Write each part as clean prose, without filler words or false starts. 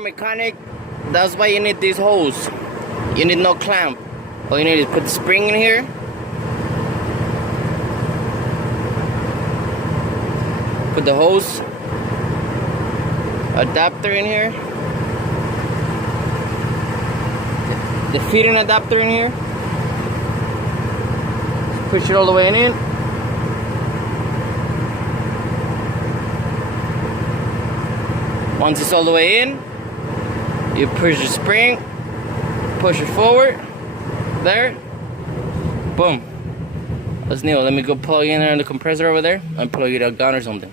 a mechanic, that's why you need this hose. You need no clamp. All you need is put the spring in here. Put the hose adapter in here. The feeding adapter in here. Push it all the way in. Once it's all the way in, you push the spring, push it forward, there, boom. That's new. Let me go plug in there in the compressor over there and plug it a gun or something.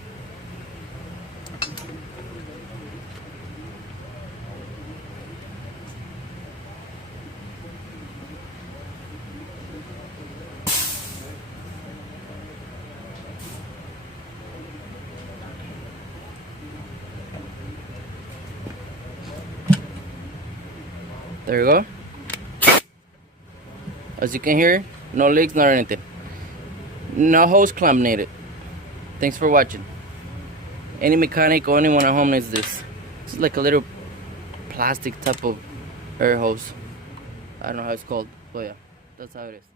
There you go. As you can hear, no leaks, not anything. No hose clamp needed. Thanks for watching. Any mechanic or anyone at home needs this. It's like a little plastic type of air hose. I don't know how it's called, but yeah, that's how it is.